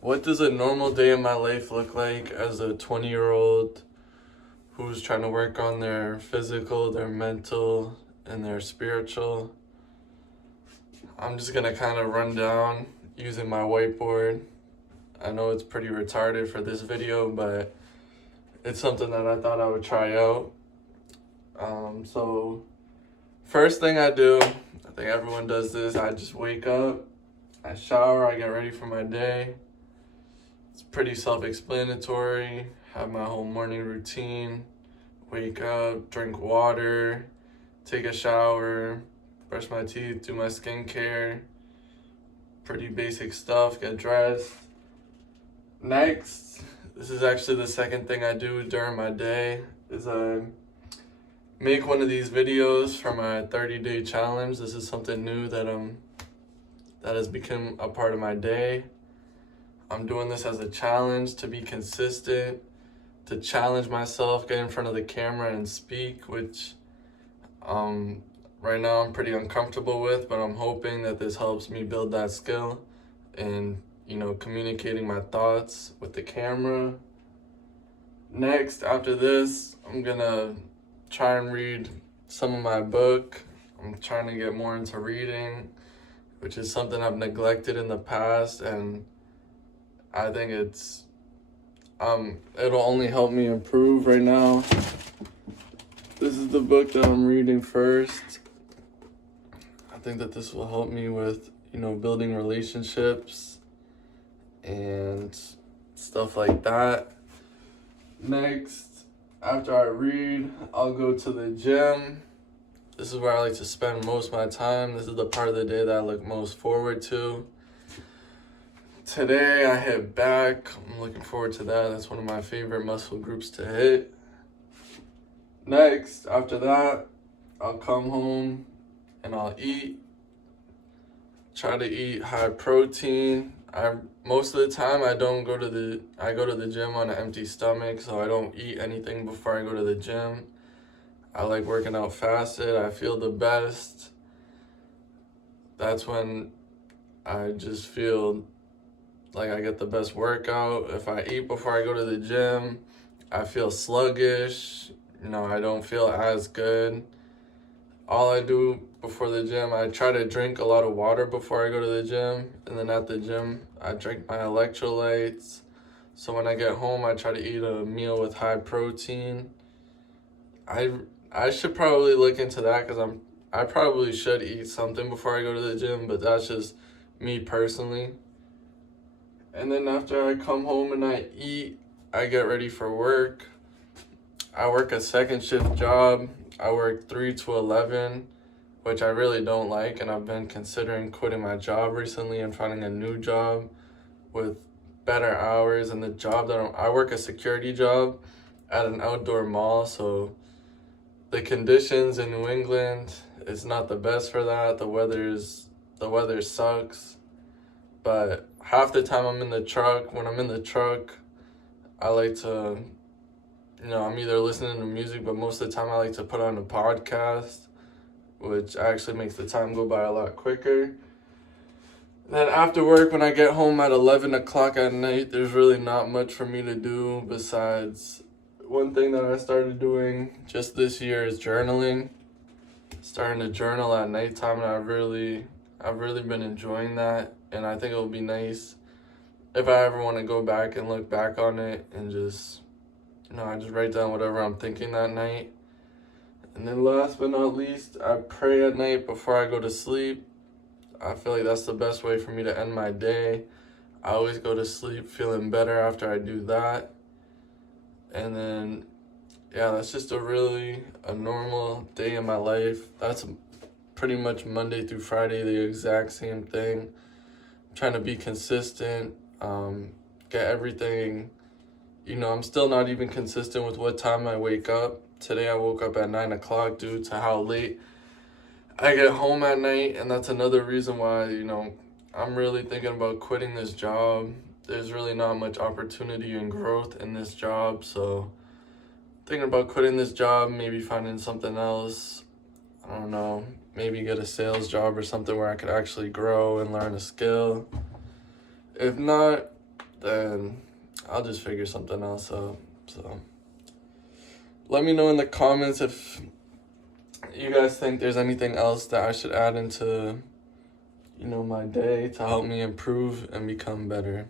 What does a normal day in my life look like as a 20-year-old who's trying to work on their physical, their mental, and their spiritual? I'm just gonna kind of run down using my whiteboard. I know it's pretty retarded for this video, but it's something that I thought I would try out. So first thing I do, I think everyone does this, I just wake up, I shower, I get ready for my day. It's pretty self-explanatory. Have my whole morning routine. Wake up, drink water, take a shower, brush my teeth, do my skincare. Pretty basic stuff, get dressed. Next, this is actually the second thing I do during my day, is I make one of these videos for my 30-day challenge. This is something new that has become a part of my day. I'm doing this as a challenge to be consistent, to challenge myself, get in front of the camera and speak, which right now I'm pretty uncomfortable with, but I'm hoping that this helps me build that skill and, communicating my thoughts with the camera. Next, after this, I'm gonna try and read some of my book. I'm trying to get more into reading, which is something I've neglected in the past, and I think it'll only help me improve right now. This is the book that I'm reading first. I think that this will help me with, building relationships and stuff like that. Next, after I read, I'll go to the gym. This is where I like to spend most of my time. This is the part of the day that I look most forward to. Today I hit back. I'm looking forward to that. That's one of my favorite muscle groups to hit. Next, after that, I'll come home and I'll eat. Try to eat high protein. Most of the time I go to the gym on an empty stomach, so I don't eat anything before I go to the gym. I like working out fasted. I feel the best. That's when I just feel like I get the best workout. If I eat before I go to the gym, I feel sluggish. I don't feel as good. All I do before the gym, I try to drink a lot of water before I go to the gym. And then at the gym, I drink my electrolytes. So when I get home, I try to eat a meal with high protein. I should probably look into that because I probably should eat something before I go to the gym, but that's just me personally. And then after I come home and I eat, I get ready for work. I work a second shift job. I work 3 to 11, which I really don't like, and I've been considering quitting my job recently and finding a new job with better hours. And the job that I work a security job at an outdoor mall, so the conditions in New England is not the best for that. The weather sucks. But half the time I'm in the truck. When I'm in the truck, I like to, I'm either listening to music, but most of the time I like to put on a podcast, which actually makes the time go by a lot quicker. Then after work, when I get home at 11 o'clock at night, there's really not much for me to do besides one thing that I started doing just this year is journaling. Starting to journal at nighttime, and I've really been enjoying that. And I think it will be nice if I ever want to go back and look back on it and just, I just write down whatever I'm thinking that night. And then last but not least, I pray at night before I go to sleep. I feel like that's the best way for me to end my day. I always go to sleep feeling better after I do that. And then, that's just a normal day in my life. That's pretty much Monday through Friday, the exact same thing. I'm trying to be consistent, get everything. I'm still not even consistent with what time I wake up. Today I woke up at 9 o'clock due to how late I get home at night, and that's another reason why, I'm really thinking about quitting this job. There's really not much opportunity and growth in this job, so thinking about quitting this job, maybe finding something else. I don't know, maybe get a sales job or something where I could actually grow and learn a skill. If not, then I'll just figure something else out. So let me know in the comments if you guys think there's anything else that I should add into, my day to help me improve and become better.